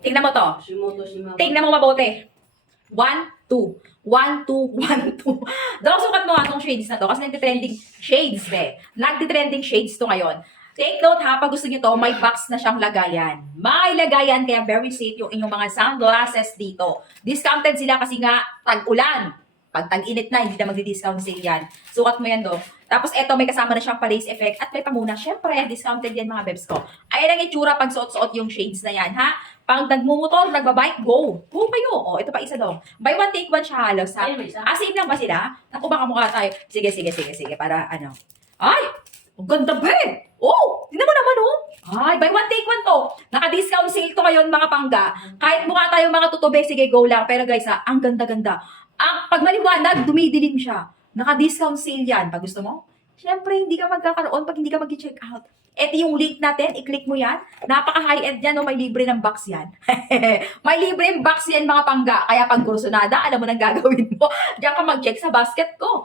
Tingnan mo to. Tingnan mo mabuti. 1, 2. 1, 2, 1, 2. Daw, sukat mo nga itong shades na to kasi nagtitrending shades, be. Nagtitrending shades to ngayon. Take note ha, pag gusto nyo to, may box na siyang lagayan. May lagayan, kaya very safe yung inyong mga sunglasses dito. Discounted sila kasi nga tag-ulan. Pag tag-init na, hindi na magdi-discount sale yan. Sukat mo yan do. Tapos eto, may kasama na siyang pa-lace effect at may pamuna. Siyempre, discounted yan mga bebs ko. Ayan ang itsura pag suot-suot yung shades na yan, ha? Pag nagmumotor, nagbabike, go. Go kayo. O, ito pa isa daw. Buy one, take one siya halos, ha? Same lang ba sila? Naku, baka mukha tayo. Sige. Para ano. Ay! Ang ganda ba eh? Oh! Tignan mo naman, oh! Ay, buy one, take one to. Naka-discount sale to ngayon, mga pangga. Kahit mukha tayo mga tutube, sige, go lang. Pero guys, ha, ang ganda-ganda. Pag maliwanag, dumidilim siya. Naka-discount sale yan. Pag gusto mo, syempre, hindi ka magkakaroon pag hindi ka mag-check out. Ito yung link natin, i-click mo yan. Napaka-high-end yan, no? May libre ng box yan. May libre ng box yan, mga pangga. Kaya pag kursunada, alam mo nang gagawin mo. Diyan ka mag-check sa basket ko.